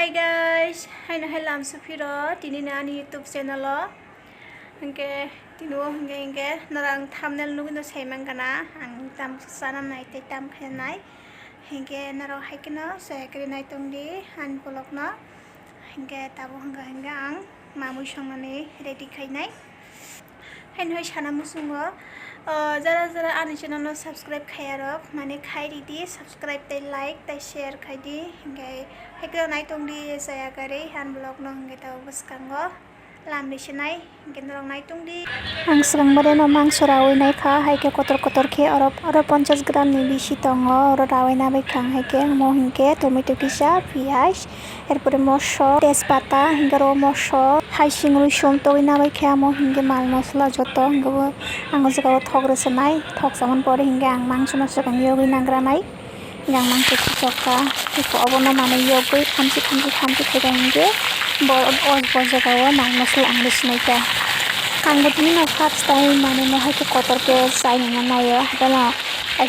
Hi guys, hai na hai lam sufiro tini na ani YouTube channel lo. Hingke tinu hingke narang thumbnail nu no saimang kana ang tam sanam nai te tam khanai. Hingke naro hai kena saya kri nai tongdi han polok no. Hingke tabu hingga ang mamu songmani ready khainai. Hai noi sana musungo jara jara ani channel no subscribe khayarok mane khai di subscribe tai like tai share khai di hingke hekra nai tongdi saya kare han blog no hingke taw buskango lam bisinai hingke norong nai tongdi ang srang bare no mangso rawi nai kha haike kotor khe oro 50 gram ni bisi tongo oro rawi na bai khang haike mo hingke tomato kisa piyaj erpore moso tejpata hingke ro moso haising ruisum toi na bai kha mo hingke mal masala joto hingke ang jaga thok resenai thok samon pore hingke ang mangso no sakang yogi nagra nai yang mangso chokka iko obono mane yogi khamsi khega hingke bor jaga o mal masala ang resenai ka ang butini no first time mane no haike kotor ke sai na nayo dala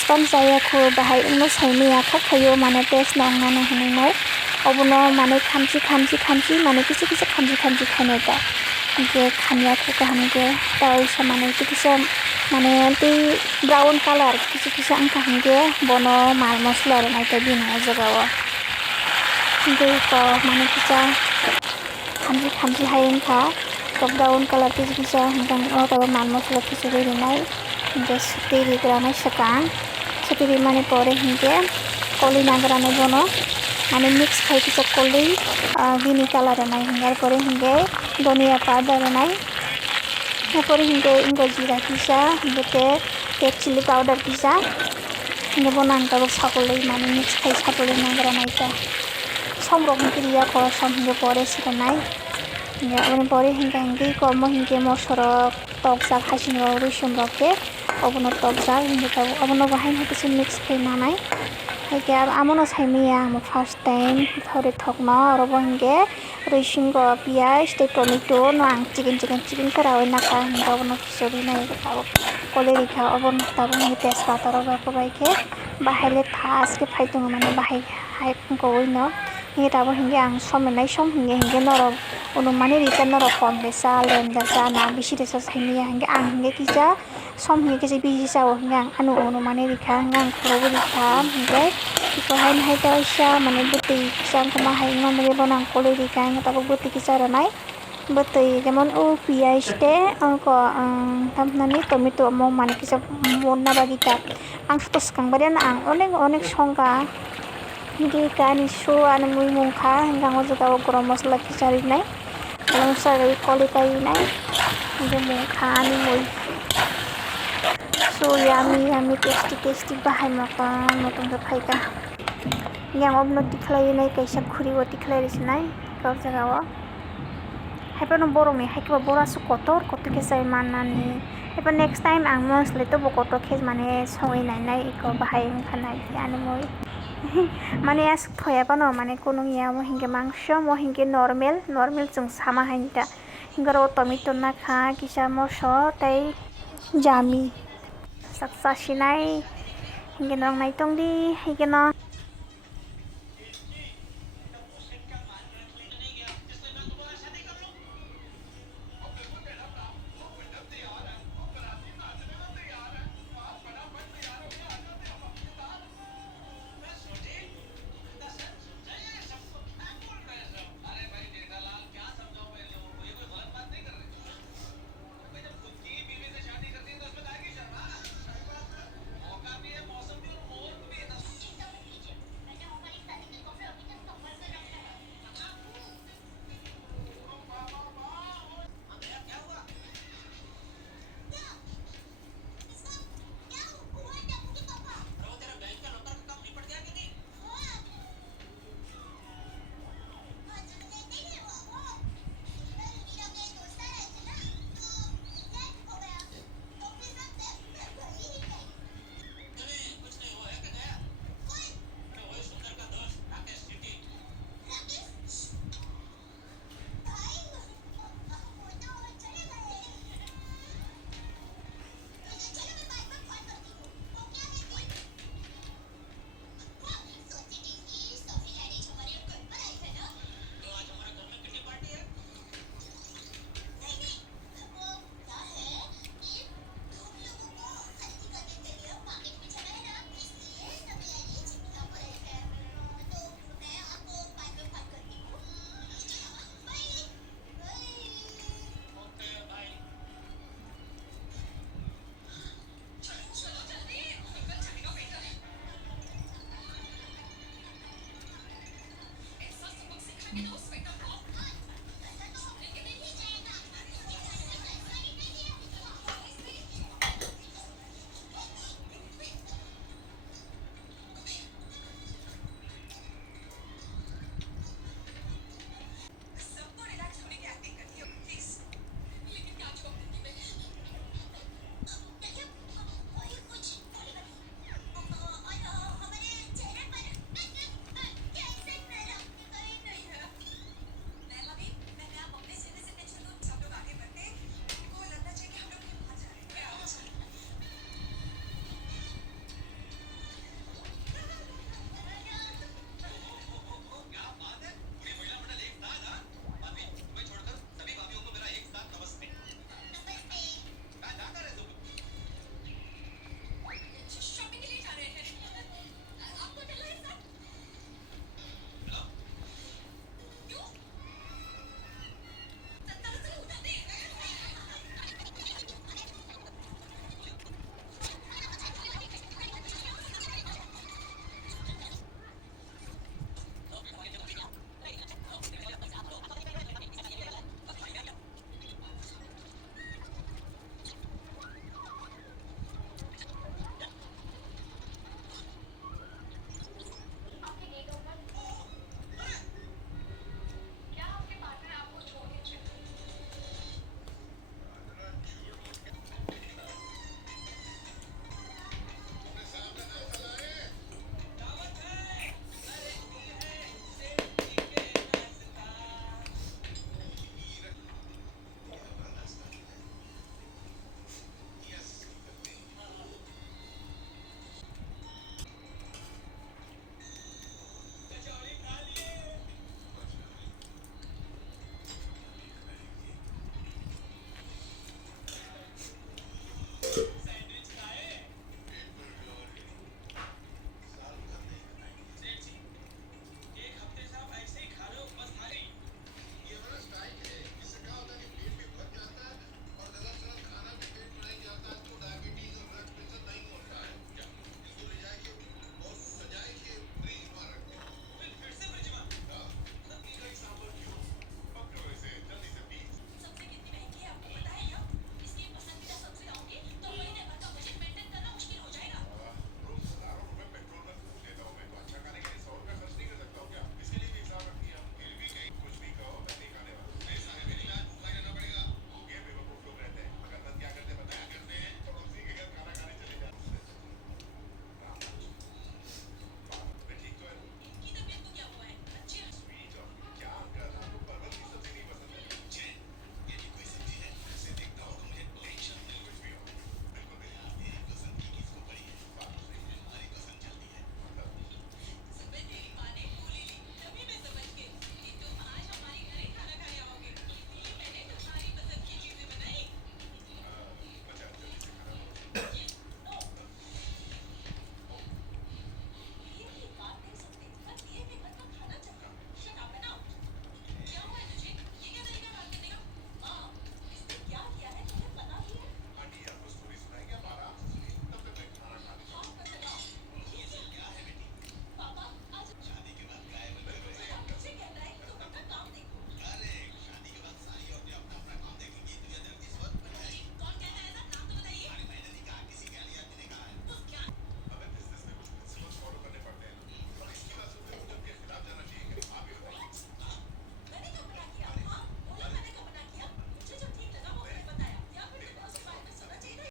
stone saya khu bahai no saimi ya khayo mane test nong na hene no obono mane khamsi mane kisi khamsi khane ta hingke khania khu hangke tau sa mane kisi mane ti brown color kisi ang hangke bono mal masala nai ta bina jaga o hingke ko mane kisa khamsi hain kha to brown color kisi hingkang o ta mal masala kisi ri nai hingke sutiri grana sakang sutiri mane pore hingke koli nagra nai bono mane mix khai kisa koli bini color nai hingar pore hingke doniya powder nai pore hingke ingo jira kisa hingke red chili powder kisa hingke bonang ta sakoli mane mix khai sakoli nagra nai ta somrok hingke riya kora som hingke pore sira nai hingke aboni pore hingke kormo hingke mosorok tokjak haising rok ruisum rok ke obono tokjak hingke ta obono bahai kisi mix khai nanai haike amono saimiya amo first time thore thokno orobo hingke ruisingo piyaj tei tomato no ang chicken kora oi naka hingke obono kisori nai tabo koleri kha obono tabo hingke tejpata rok bai ke bahaile thas ke phaitongo mane bahai hai ko oi no hingke tabo hingke ang somenai som hingke norok unumani rite norok kom resa lem resa na bisi resa saimiya hingke ang hingke kisa som hingke kisi bisi sao hingke ang anu unumani rikha hingke ang khorobo rikha hingke iko hain hai ta isa mane butui kisa ang koma hai ngam re bonang kole rikha hingke tabo butui kisa ranai butui jemon o piyaj te angko tamnani tomato mo mane kisa monna bagita ang tos kang barian ang onek songka hingke kani so ane mui mungkha hingke ang jaga o gorom masala kisa rinai alang sagai kole kai nai hingke mungkha ani mui so yummy tasty bahai motong ke phaika yang obno tikhlai nai kaisa khuri o tikhlai resinai kau jaga o haipano borong ni haikba bora su kotor ke sai manani haipa next time ang mosle to bo kotor khes mane songoi nai iko bahai khanai ani moi mane as thoya pano mane kono ya mo hingke mangso mo hingke normal chung sama hainta hingaro tomato na kha kisa moso tai jami saksa sinai hingke norong nai tongdi hingke no